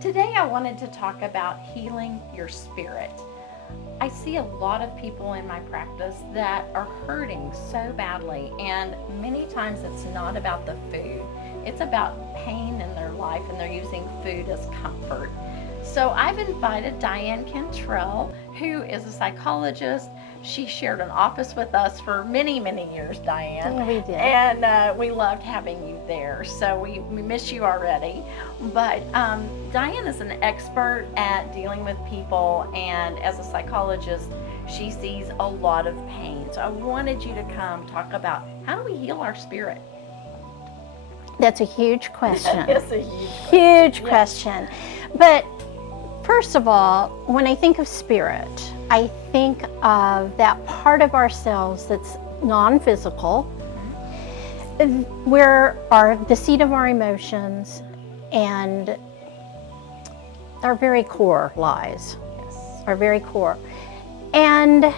Today I wanted to talk about healing your spirit. I see a lot of people in my practice that are hurting so badly, and many times it's not about the food. It's about pain in their life, and they're using food as comfort. So I've invited Diane Cantrell, who is a psychologist. She shared an office with us for many, many years, Diane. Yeah, we did. And we loved having you there. So we miss you already. But Diane is an expert at dealing with people, and as a psychologist, she sees a lot of pain. So I wanted you to come talk about how do we heal our spirit? That's a huge question. It's a Huge question. But first of all, when I think of spirit, I think of that part of ourselves that's non-physical, where the seat of our emotions and our very core lies. Yes. Our very core. And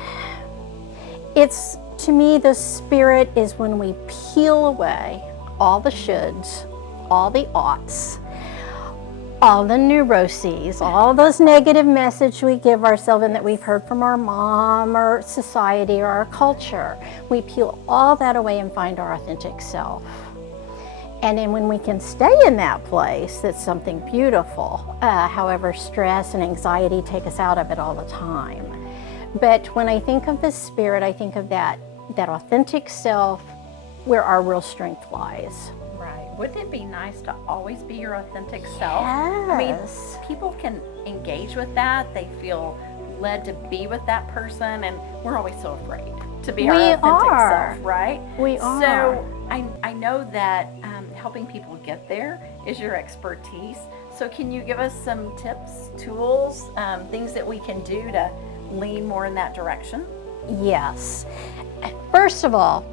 it's, to me, the spirit is when we peel away all the shoulds, all the oughts, all the neuroses, all those negative messages we give ourselves and that we've heard from our mom or society or our culture. We peel all that away and find our authentic self. And then when we can stay in that place, that's something beautiful. However, stress and anxiety take us out of it all the time. But when I think of the spirit, I think of that authentic self where our real strength lies. Right. Wouldn't it be nice to always be your authentic self? I mean, Yes. people can engage with that. They feel led to be with that person, and we're always so afraid to be our We authentic are. self, right? We are. So I know that helping people get there is your expertise. So can you give us some tips, tools, things that we can do to lean more in that direction? Yes. First of all,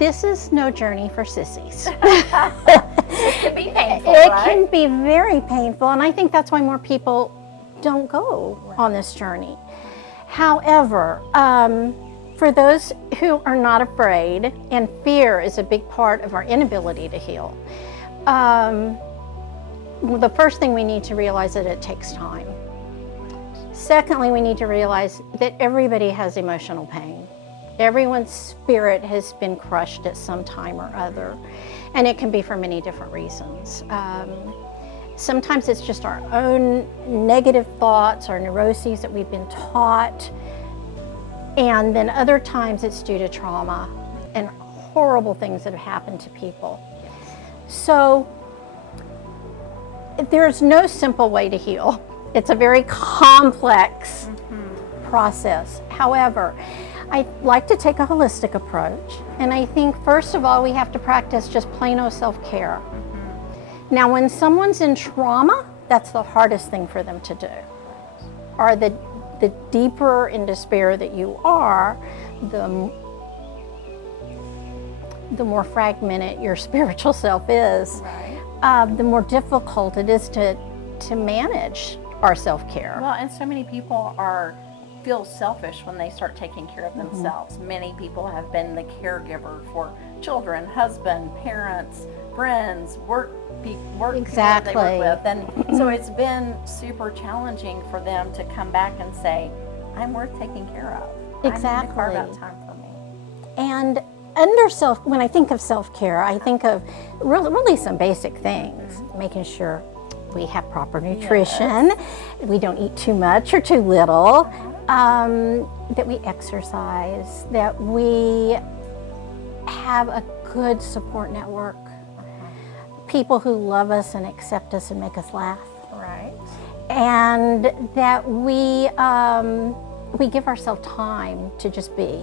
this is no journey for sissies. It can be painful, It right? can be very painful, and I think that's why more people don't go on this journey. However, for those who are not afraid, and fear is a big part of our inability to heal, the first thing we need to realize is that it takes time. Secondly, we need to realize that everybody has emotional pain. Everyone's spirit has been crushed at some time or other, and it can be for many different reasons. Sometimes it's just our own negative thoughts or neuroses that we've been taught, and then other times it's due to trauma and horrible things that have happened to people. So there's no simple way to heal. It's a very complex process. However, I like to take a holistic approach, and I think first of all we have to practice just plain old self-care. Now when someone's in trauma, that's the hardest thing for them to do. Or the deeper in despair that you are, the more fragmented your spiritual self is, Right. the more difficult it is to manage our self-care. Well, and so many people feel selfish when they start taking care of themselves. Many people have been the caregiver for children, husband, parents, friends, work people that they work with, and so it's been super challenging for them to come back and say, "I'm worth taking care of. I need to carve out Exactly. time for me." And when I think of self-care, I think of really some basic things, making sure we have proper nutrition, we don't eat too much or too little, that we exercise, that we have a good support network, people who love us and accept us and make us laugh, Right. and that we give ourselves time to just be.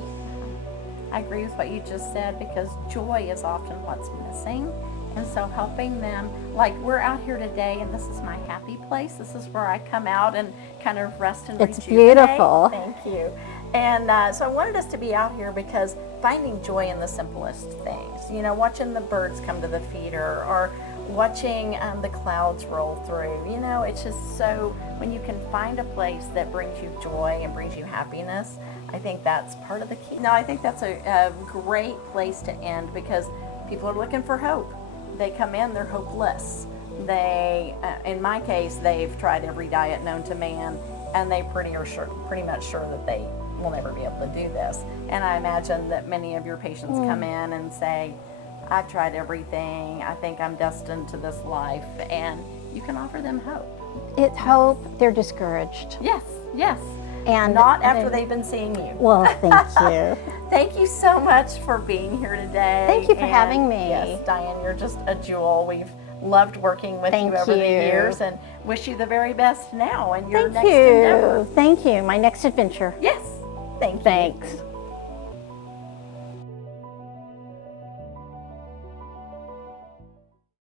I agree with what you just said, because joy is often what's missing. And so helping them, like we're out here today, and this is my happy place. This is where I come out and kind of rest and It's rejuvenate. beautiful. Thank you. And so I wanted us to be out here because finding joy in the simplest things, you know, watching the birds come to the feeder, or watching the clouds roll through, you know, it's just so, when you can find a place that brings you joy and brings you happiness, I think that's part of the key. No, I think that's a great place to end, because people are looking for hope. They come in, they're hopeless. They, in my case, they've tried every diet known to man, and they pretty much sure that they will never be able to do this. And I imagine that many of your patients come in and say, I've tried everything, I think I'm destined to this life, and you can offer them hope. It's hope. They're discouraged. Yes, yes. And Not after they've been seeing you. Well, thank you. Thank you so much for being here today. Thank you for And having me. Yes, Diane, you're just a jewel. We've loved working with Thank you over the you. years, and wish you the very best now in your Thank next you. endeavor. Thank you. My next adventure. Yes, thank you. Thanks.